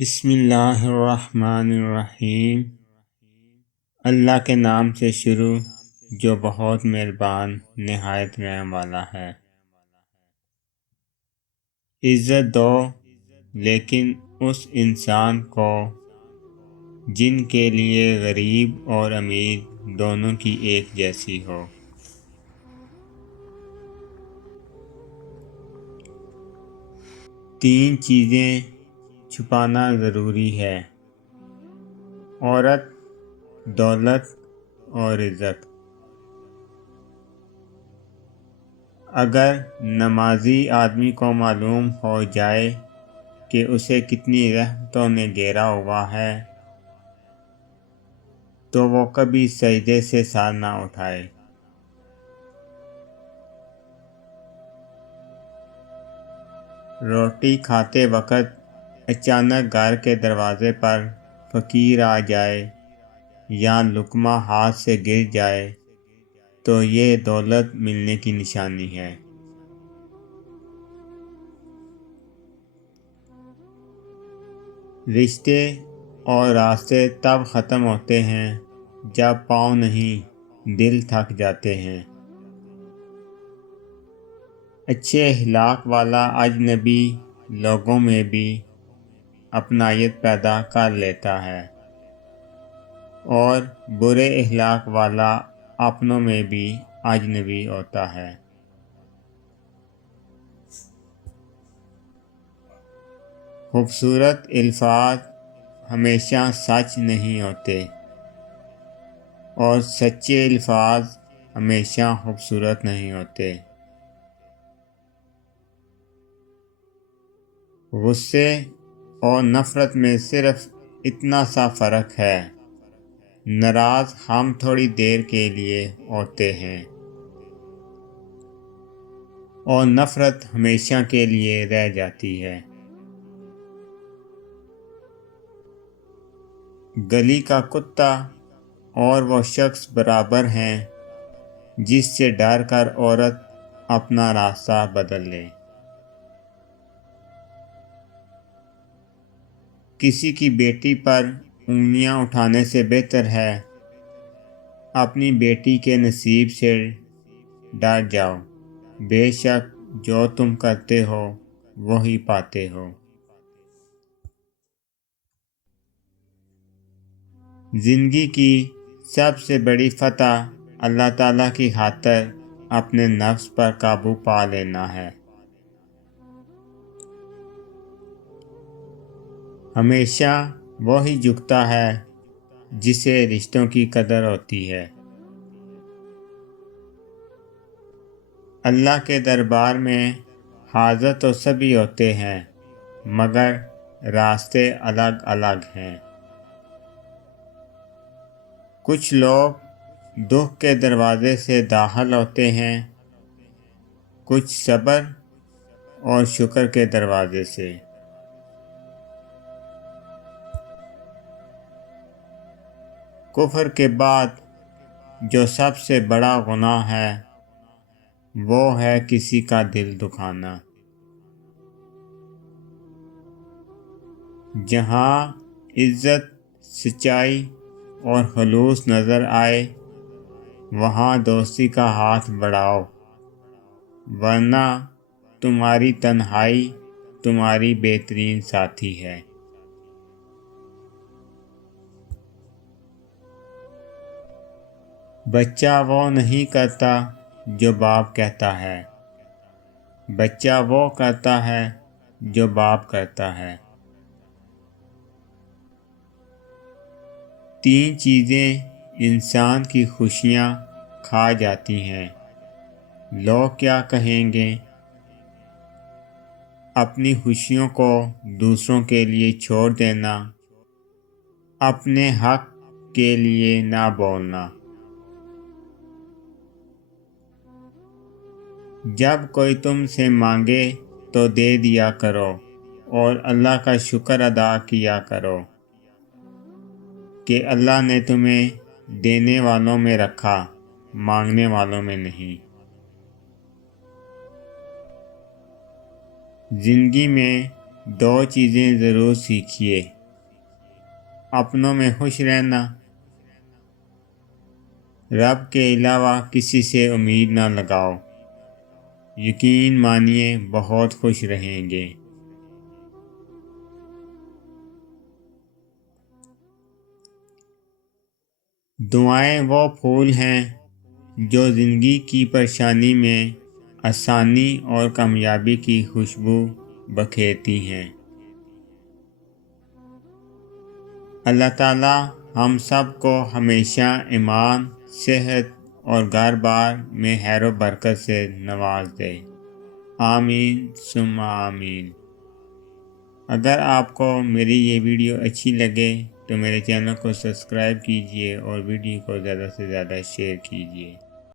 بسم اللہ الرحمن الرحیم۔ اللہ کے نام سے شروع جو بہت مہربان نہایت رحم والا ہے۔ عزت دو لیکن اس انسان کو جن کے لیے غریب اور امیر دونوں کی ایک جیسی ہو۔ تین چیزیں چھپانا ضروری ہے: عورت، دولت اور عزت۔ اگر نمازی آدمی کو معلوم ہو جائے کہ اسے کتنی رحمتوں نے گھیرا ہوا ہے تو وہ کبھی سجدے سے سر نہ اٹھائے۔ روٹی کھاتے وقت اچانک گھر کے دروازے پر فقیر آ جائے یا لقمہ ہاتھ سے گر جائے تو یہ دولت ملنے کی نشانی ہے۔ رشتے اور راستے تب ختم ہوتے ہیں جب پاؤں نہیں دل تھک جاتے ہیں۔ اچھے اخلاق والا اجنبی لوگوں میں بھی اپنائیت پیدا کر لیتا ہے اور برے اخلاق والا اپنوں میں بھی اجنبی ہوتا ہے۔ خوبصورت الفاظ ہمیشہ سچ نہیں ہوتے اور سچے الفاظ ہمیشہ خوبصورت نہیں ہوتے۔ غصے اور نفرت میں صرف اتنا سا فرق ہے: ناراض ہم تھوڑی دیر کے لیے ہوتے ہیں اور نفرت ہمیشہ کے لیے رہ جاتی ہے۔ گلی کا کتا اور وہ شخص برابر ہیں جس سے ڈر کر عورت اپنا راستہ بدل لے۔ کسی کی بیٹی پر انگلیاں اٹھانے سے بہتر ہے اپنی بیٹی کے نصیب سے ڈر جاؤ، بے شک جو تم کرتے ہو وہی پاتے ہو۔ زندگی کی سب سے بڑی فتح اللہ تعالیٰ کی خاطر اپنے نفس پر قابو پا لینا ہے۔ ہمیشہ وہی جھکتا ہے جسے رشتوں کی قدر ہوتی ہے۔ اللہ کے دربار میں حاضر تو سبھی ہوتے ہیں مگر راستے الگ الگ ہیں۔ کچھ لوگ دکھ کے دروازے سے داخل ہوتے ہیں، کچھ صبر اور شکر کے دروازے سے۔ کفر کے بعد جو سب سے بڑا گناہ ہے وہ ہے کسی کا دل دکھانا۔ جہاں عزت، سچائی اور خلوص نظر آئے وہاں دوستی کا ہاتھ بڑھاؤ، ورنہ تمہاری تنہائی تمہاری بہترین ساتھی ہے۔ بچہ وہ نہیں کرتا جو باپ کہتا ہے، بچہ وہ کرتا ہے جو باپ کرتا ہے۔ تین چیزیں انسان کی خوشیاں کھا جاتی ہیں: لوگ کیا کہیں گے، اپنی خوشیوں کو دوسروں کے لیے چھوڑ دینا، اپنے حق کے لیے نہ بولنا۔ جب کوئی تم سے مانگے تو دے دیا کرو اور اللہ کا شکر ادا کیا کرو کہ اللہ نے تمہیں دینے والوں میں رکھا، مانگنے والوں میں نہیں۔ زندگی میں 2 چیزیں ضرور سیکھیے: اپنوں میں خوش رہنا، رب کے علاوہ کسی سے امید نہ لگاؤ، یقین مانیے بہت خوش رہیں گے۔ دعائیں وہ پھول ہیں جو زندگی کی پریشانی میں آسانی اور کامیابی کی خوشبو بکھیرتی ہیں۔ اللہ تعالیٰ ہم سب کو ہمیشہ ایمان، صحت اور گھر بار میں خیر و برکت سے نواز دے۔ آمین ثم آمین۔ اگر آپ کو میری یہ ویڈیو اچھی لگے تو میرے چینل کو سبسکرائب کیجیے اور ویڈیو کو زیادہ سے زیادہ شیئر کیجیے۔